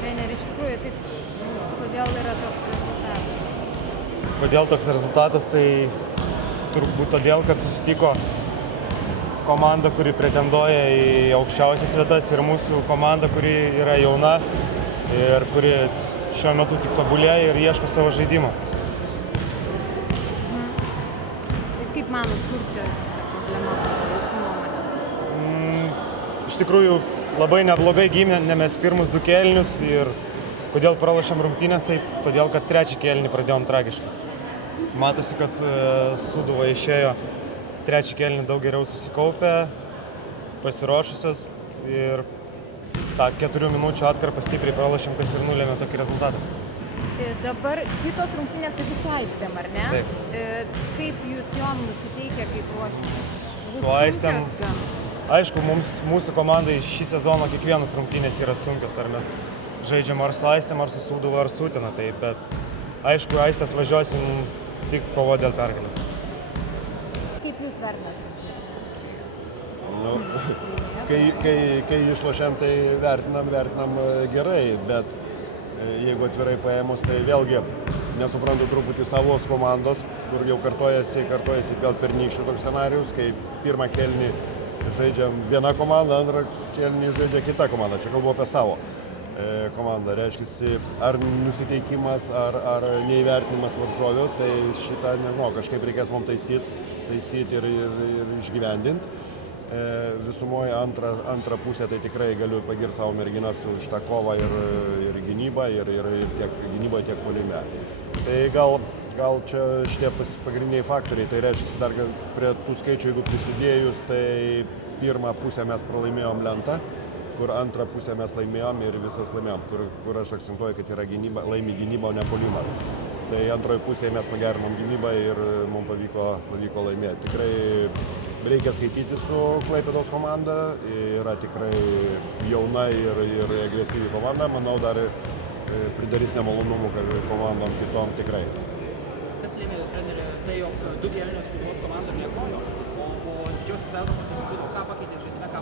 Treneri, iš tikrųjų, tai kodėl yra toks rezultatas? Kodėl toks rezultatas, tai turbūt todėl, kad susitiko komanda, kuri pretenduoja į aukščiausias vietas ir mūsų komanda, kuri yra jauna ir kuri šiuo metu tik tobulėja ir ieško savo žaidimo. Ir kaip manot, kur čia problema, jūsų nuomonė? Iš tikrųjų, labai neblogai gynėmės pirmus 2 kėlinius ir kodėl pralošėm rungtynės, tai todėl, kad 3 kėlinį pradėjom tragiškai. Matosi, kad Sūduva išėjo 3 kėlinį daug geriau susikaupę, pasiruošusios ir tą 4 minučių atkarpą stipriai pralošėm, kas ir nulėmė tokį rezultatą. Dabar kitos rungtynės tai su Aistėm, ar ne? Taip. Kaip jūs jom nusiteikę, kaip ruošitės? Su Aistėm, aišku, mūsų komandai šį sezoną kiekvienas rungtynės yra sunkios, ar mes žaidžiam ar su Aistėm, ar su Sūduva, ar su Utena, tai bet aišku, Aistės važiuosim tik kovo dėl pergalės. Kaip jūs vertinat rungtynės? Kai išlošiam, tai vertinam gerai, bet jeigu atvirai paėmus, tai vėlgi nesuprantu truputį savos komandos, kur jau kartojasi gal pernykščių toks scenarijus, kai pirmą kėlinį žaidžiam viena komanda, antrą kėlinį žaidžia kita komanda. Čia kalbu apie savo komandą. Reiškia, ar nusiteikimas, ar neįvertinimas varžovių, tai šitą, nežinau, kažkaip reikės mums taisyti ir išgyvendinti. Visumoje antrą pusę tai tikrai galiu pagirti savo merginas už tą kovą ir gynybą, ir tiek gynyboje, tiek puolime. Tai gal čia šitie pagrindiniai faktoriai, tai reiškia, dar prie tų skaičių, jeigu prisidėjus, tai pirmą pusę mes pralaimėjom lentą, kur antrą pusę mes laimėjom ir visas laimėjom, kur aš akcentuoju, kad yra laimi gynyba, o ne puolimas. Tai antroje pusėje mes pagerinom gynybą ir mums pavyko laimėti. Tikrai reikia skaityti su Klaipėdos komanda, yra tikrai jauna ir agresyvi komanda, manau dar pridarys nemalonumų komandom kitom tikrai. Kas lėmė trenerį, tai jog 2 kėlinius Sūduvos komanda nekojo, o didžiosios pertraukos atsipūtų, ką pakeitė žaidime, ką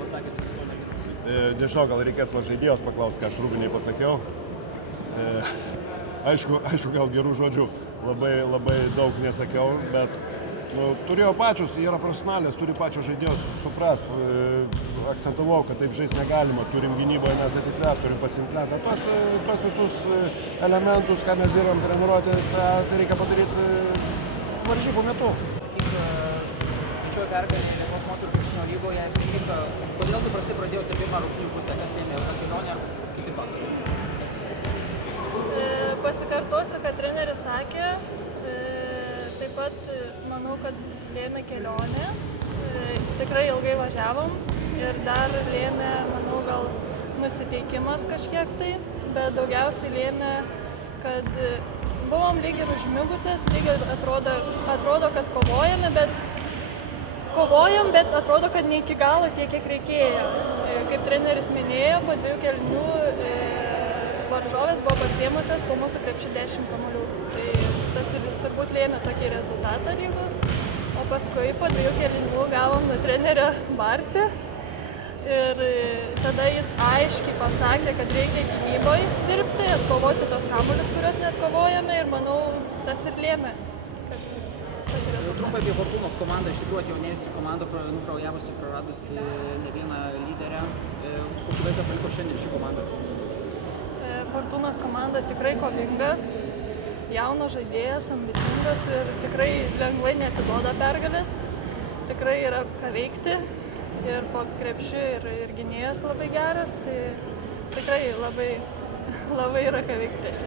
pasakėt viso merginos? Nežinau, gal reikės žaidėjos paklausti, ką aš Rūbiniai pasakiau. Aišku, gal gerų žodžių labai daug nesakiau, bet turėjo pačios, jie yra profesionalės, turi pačios žaidėjos supras. Akcentavau, kad taip žaisti negalima, turim gynyboje nesatitvert, turim pasimplentą. Tuos visus elementus, ką mes dirbam treniruoti, tai reikia padaryti varžybų metu. Trečioji pergalė Lietuvos moterų krepšinio lygoje ir sakyk, kodėl tu prastai pradėjote pirmą rungtynių pusę, kas lėmė kelionę ar kiti faktoriai? Pasikartosiu, kad treneris sakė, taip pat manau, kad lėmė kelionė, tikrai ilgai važiavom ir dar lėmė, manau, gal nusiteikimas kažkiek tai, bet daugiausiai lėmė, kad buvom lyg ir užmigusias, lyg ir atrodo, kad kovojame, bet atrodo, kad ne iki galo tiek, kiek reikėjo. Kaip treneris minėjo, po 2 kėlinių varžovės buvo pasiėmusios po mūsų krepšį 10 kamuolių. Tai tas ir turbūt lėmė tokį rezultatą lygų. O paskui po 2 kėlinių gavom nuo trenerio barti. Ir tada jis aiškiai pasakė, kad reikia gynyboje dirbti, atkovoti tos kamuolius, kuriuos neatkovojame. Ir manau, tas ir lėmė. Trumpai apie Fortūnos komandą, iš tikrųjų atjaunėjusi komanda, nukraujavusi, praradusi ne vieną lyderę. Kokį vaizdą paliko šiandien ši komanda? Fortūnos komanda tikrai kovinga, jaunas žaidėjas, ambicingas ir tikrai lengvai neatiduoda pergalės. Tikrai yra ką veikti ir po krepšiu ir gynėjas labai geras, tai tikrai labai yra ką veikti prieš.